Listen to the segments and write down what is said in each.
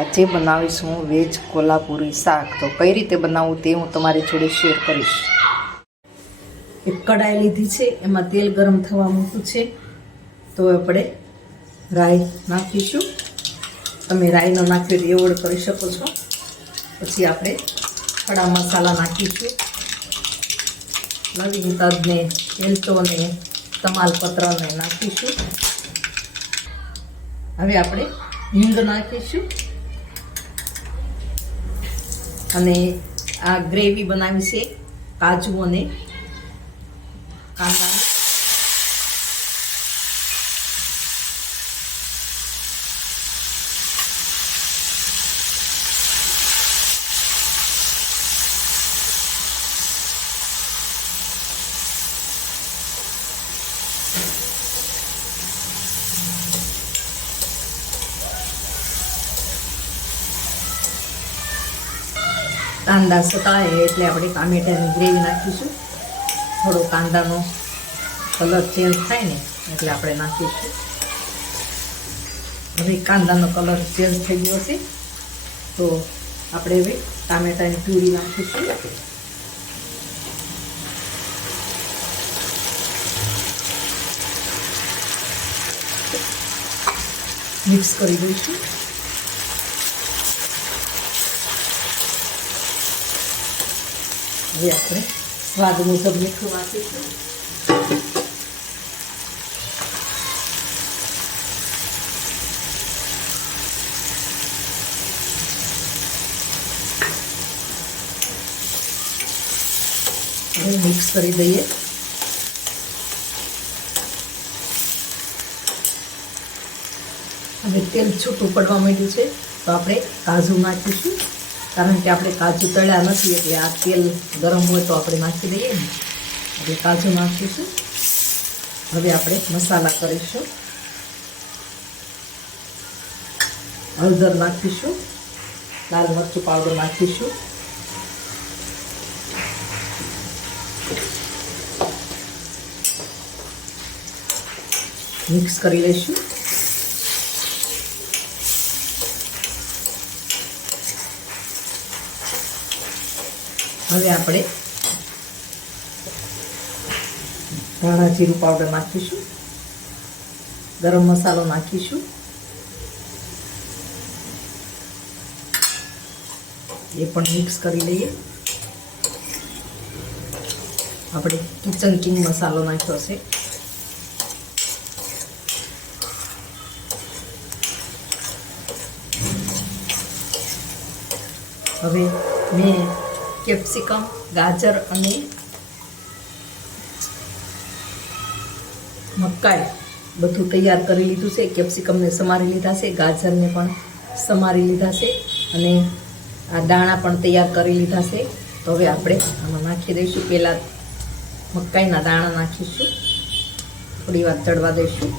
આજે બનાવીશ હું વેજ કોલ્હાપુરી શાક. તો કઈ રીતે બનાવવું તે હું તમારી જોડે શેર કરીશ. એક કડાઈ લીધી છે, એમાં તેલ ગરમ થવા મૂક્યું છે. તો આપણે રાઈ નાખીશું. તમે રાઈ ન નાખવી તો એવોર્ડ કરી શકો છો. પછી આપણે ખડા મસાલા નાખીશું. લવિંગ, તજને, એલચોને, તમાલપત્રને નાખીશું. હવે આપણે હિંગ નાખીશું અને આ ગ્રેવી બનાવી છે કાજુ અને કાંદા. કાંદા સતાય એટલે આપણે ટામેટાની ગ્રેવી નાખીશું. થોડો કાંદાનો કલર ચેન્જ થાય ને એટલે આપણે નાખીશું. હવે કાંદાનો કલર ચેન્જ થઈ ગયો છે તો આપણે હવે ટામેટાની પ્યુરી નાખીશું. મિક્સ કરી દઈશું. હવે આપણે સ્વાદ મુજબ મીઠું નાખીશું. હવે મિક્સ કરી દઈએ. હવે તેલ છૂટું પડવા માંડ્યું છે તો આપણે કાજુ નાખીશું. કારણ કે આપણે કાજુ તળ્યા નથી એટલે આ તેલ ગરમ હોય તો આપણે નાખી દઈએ ને. એટલે કાજુ નાખીશું. હવે આપણે મસાલા કરીશું. હળદર નાખીશું. લાલ મરચું પાવડર નાખીશું. મિક્સ કરી લઈશું. હવે આપણે ધાણા જીરું પાવડર નાખીશું. ગરમ મસાલો નાખીશું. એ પણ મિક્સ કરી લઈએ. આપણે કિચન કિંગ મસાલો નાખ્યો છે. હવે મેં કેપ્સિકમ, ગાજર અને મકાઈ બધું તૈયાર કરી લીધું છે. કેપ્સિકમને સમારી લીધા છે, ગાજરને પણ સમારી લીધા છે અને આ દાણા પણ તૈયાર કરી લીધા છે. તો હવે આપણે આમાં નાખી દઈશું. પહેલાં મકાઈના દાણા નાખીશું. થોડી વાર ચડવા દઈશું.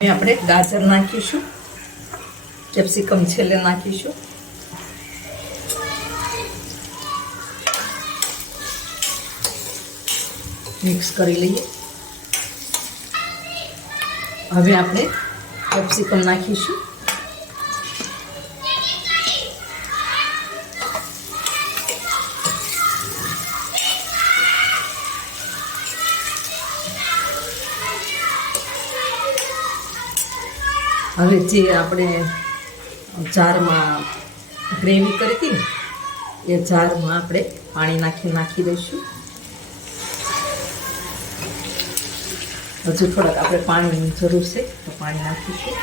આપણે ગાજર નાખીશું. કેપ્સિકમ છેલ્લે નાખીશું. મિક્સ કરી લઈએ. હવે આપણે કેપ્સિકમ નાખીશું. હવે જે આપણે જારમાં ગ્રેવી કરી હતી ને એ જારમાં આપણે પાણી નાખી દઈશું. હજુ થોડાક આપણે પાણીની જરૂર છે તો પાણી નાખીશું.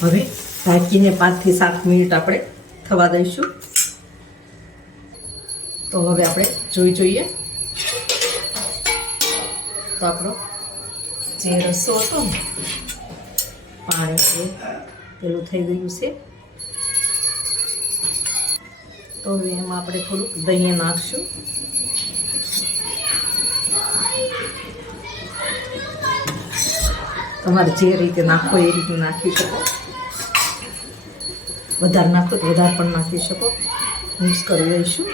હવે ઢાંકીને 5 થી 7 મિનિટ આપણે થવા દઈશું. તો હવે આપણે જોઈએ તો આપણો જે રસો હતો ને પાણી પેલું થઈ ગયું છે. તો હવે એમાં આપણે થોડુંક દહીં નાખશું. તમારે જે રીતે નાખો એ રીતે નાખી શકો. વધારે નાખો તો વધારે પણ નાખી શકો. મિક્સ કરી લઈશું.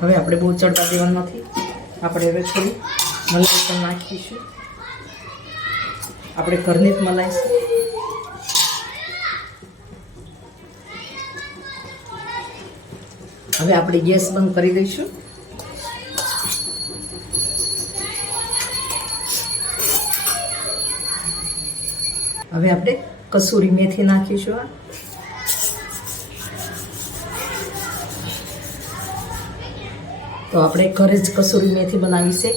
હવે આપણે બહુ ચડવા દેવાનું નથી. આપણે હવે થોડી મલાઈ પણ નાખીશું. આપણે ઘરની જ મલાઈ છે. હવે આપણે ગેસ બંધ કરી દઈશું. હવે આપણે કસૂરી મેથી નાખીશું. તો આપણે ઘરે જ કસૂરી મેથી બનાવી છે,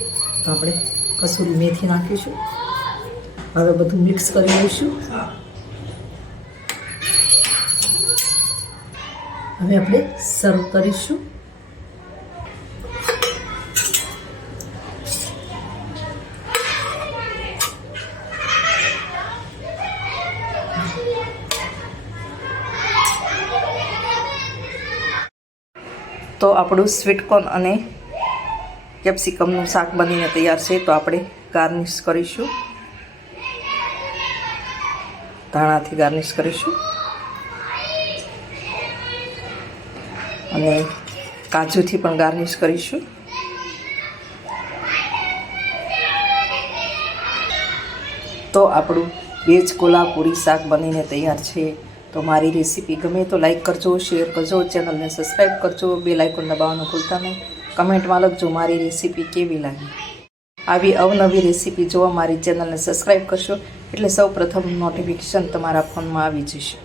તો આપણે કસૂરી મેથી નાખીશું. હવે બધું મિક્સ કરી લઈશું. હવે આપણે સર્વ કરીશું. તો આપણું સ્વીટકોર્ન અને કેપ્સિકમનું શાક બનીને તૈયાર છે. તો આપણે ગાર્નિશ કરીશું. ધાણાથી ગાર્નિશ કરીશું અને કાજુથી પણ ગાર્નિશ કરીશું. તો આપણું વેજ કોલ્હાપુરી શાક બનીને તૈયાર છે. તો મારી રેસીપી ગમે તો લાઈક કરજો, શેર કરજો, ચેનલને સબસ્ક્રાઈબ કરજો, બેલ આઇકોન દબાવવાનું ભૂલતા નહીં. કમેન્ટમાં લખજો મારી રેસીપી કેવી લાગી. આવી અવનવી રેસીપી જોવા મારી ચેનલને સબસ્ક્રાઈબ કરશો એટલે સૌ પ્રથમ નોટિફિકેશન તમારા ફોનમાં આવી જશે.